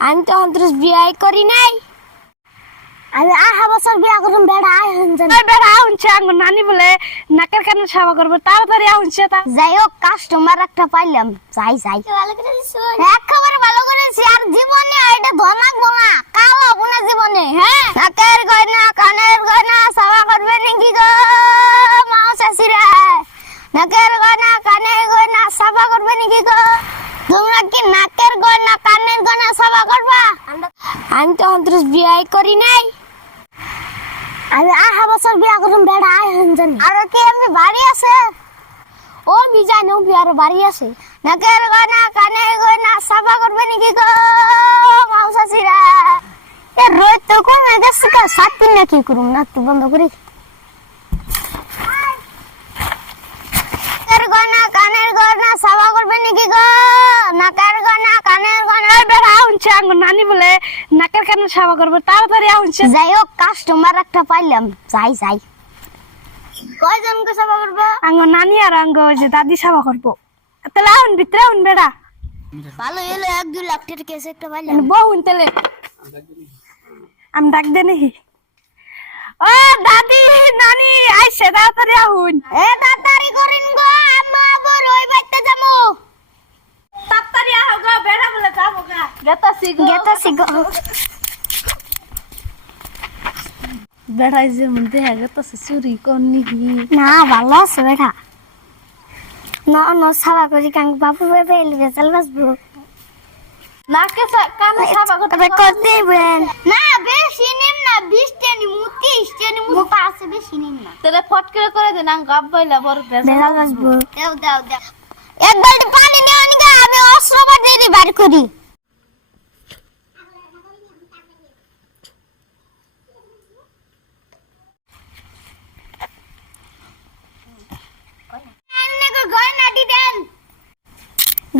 আমি তো অন্তরস বিয়ে করি নাই। আমি আহা বছর বিয়া করুম বেড়া আয় না বেড়া আউনছে আঙ্গুর নানি বলে নাকের কানে সেবা করব তাড়াতাড়ি আউনছে তা। যাই হোক কাস্টমার একটা পাইলাম। যাই যাই। ভালো করে খবর ভালো করেছি আর জীবনে এটা ধনাক বোনা আমি তো অন্তরস বিয়ে করি নাই। আমি আহা বছর বিয়া করুম, বেড়া, আয় হঞ্জন আর কি এমনি বাড়ি আছে? ও বিজাই নো বিয়ার বাড়ি আছে। নাকের গয়না কানের গয়না সাফা করবে নাকি গো মাউসাসিরা এ রোজ তো কমে গেছে কা সাত দিন না কি করুম, না তুই বন্ধ করি। কানের গয়না সাফা করবে নাকি গো? নাকের গয়না কানের গয়না। বেড়া আউনছে আঙ্গ নানি বলে নাকের কানে সেবা করব? তাড়াতাড়ি আউনছে। যাই হোক কাস্টমার একটা পাইলাম। যাই যাই। কয়জনকে সাফা করব? আঙ্গ নানি আর আঙ্গ ওই যে দাদি সেবা করব। তাহলে আউন ভিতরে আউন বেড়া। ভালো এলো এক দুই লাখ টাকার কেস একটা পাইলাম। বহুন তাহলে আমি ডাক দে নাকি। ও দাদি নানি আইসে তাড়াতাড়ি আউন। এ তাড়াতাড়ি করিন গো আম্মা আবার ওই বাইতে যাব তাড়াতাড়ি আহ গো বেড়া বলে যাব গা গেতাছি গো গেতাছি গো বেড়াই যে মধ্যে গেতাছে চুরি করনি না ভালো আছে বেটা না না সাবা করি কাং বাবু বেবে এলি বেচাল বাসবো নাকে কানে সেবা করতে তবে করতে বেন না বেশি নিম না 20 টা নিম 30 টা নিম মোটা আছে বেশি নিম না তাহলে ফট করে করে দেন আঙ্গ আব্বাইলা বড় বেজা বেচাল বাসবো দাও দাও দাও এক বালতি পানি নিও নিগা আমি অস্ত্র বাদ দিয়ে বার করি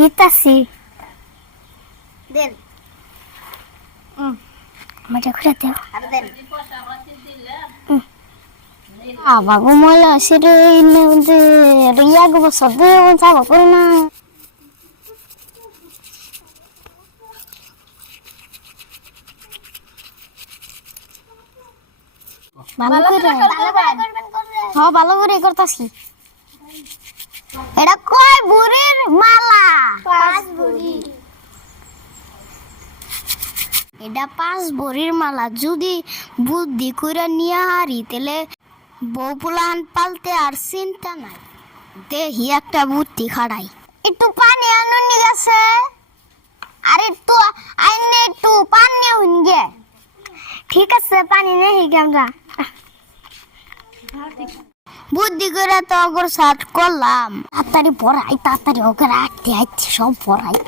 দিতাছি। দেন। আমাকে ঘুরে দেও বাবা মলা সেটা রিয়া গো সদ্য যাব করে না। ভালো করে হ্যাঁ ভালো করে করতাছি। এটা কয় বুড়ির মালা পাঁচ বুড়ি এটা পাঁচ বড়ির মালা যদি বুদ্ধি করে নিয়ে হারি, তাহলে বউ পুলান পালতে আর চিন্তা নাই। দেহি একটা বুদ্ধি খাড়াই। একটু পানি আনুন গেছে। আর একটু আইনে একটু পানি হইন গে। ঠিক আছে, পানি নেই আমরা। বুদ্ধি করে তো অগর সাট করলাম। তাড়াতাড়ি পড়াই, তাড়াতাড়ি ওকে রাখতে আইতে সব পড়াই।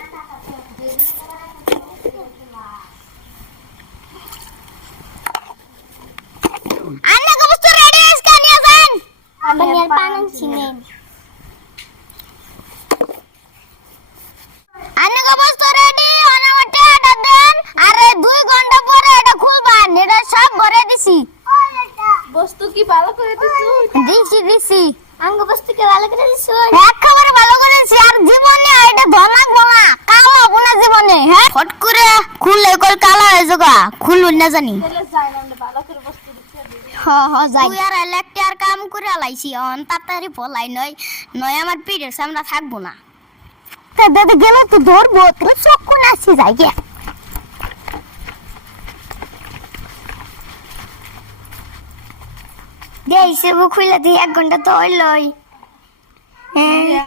আন্না কবস্ত রেডি আছে কানিয়া যান পানিয়ার পানন ছিনেন আন্না কবস্ত রেডি অনামতে এটা দেন। আরে দুই ঘণ্টা পরে এটা খুলবান এটা সব ভরে দিছি। বস্তু কি ভালো করে দিছু? দিছি দিছি। আঙ্গ বস্তুকে ভালো করে দিছো? একেবারে ভালো করেছি আর জীবনে এটা ধনাক বোনা কাল হব না জীবনে হ্যাঁ? ফট করে খুললে কল কালা হয়ে যাগা খুলুন না জানি। ভালো করে বস্তু হ হ যাই। তুই আর ইলেকট্রিক কাম করে আলাইছি অন তাড়াতাড়ি পলাই নয় নয় আমার পিঠের সামনে থাকব না। তা দাদা গেল তো ধরবো তুই চক্ষু নাচি যাই গে। দে হিসেবে খুলে দিই এক ঘণ্টা তো হইলই। হ্যাঁ।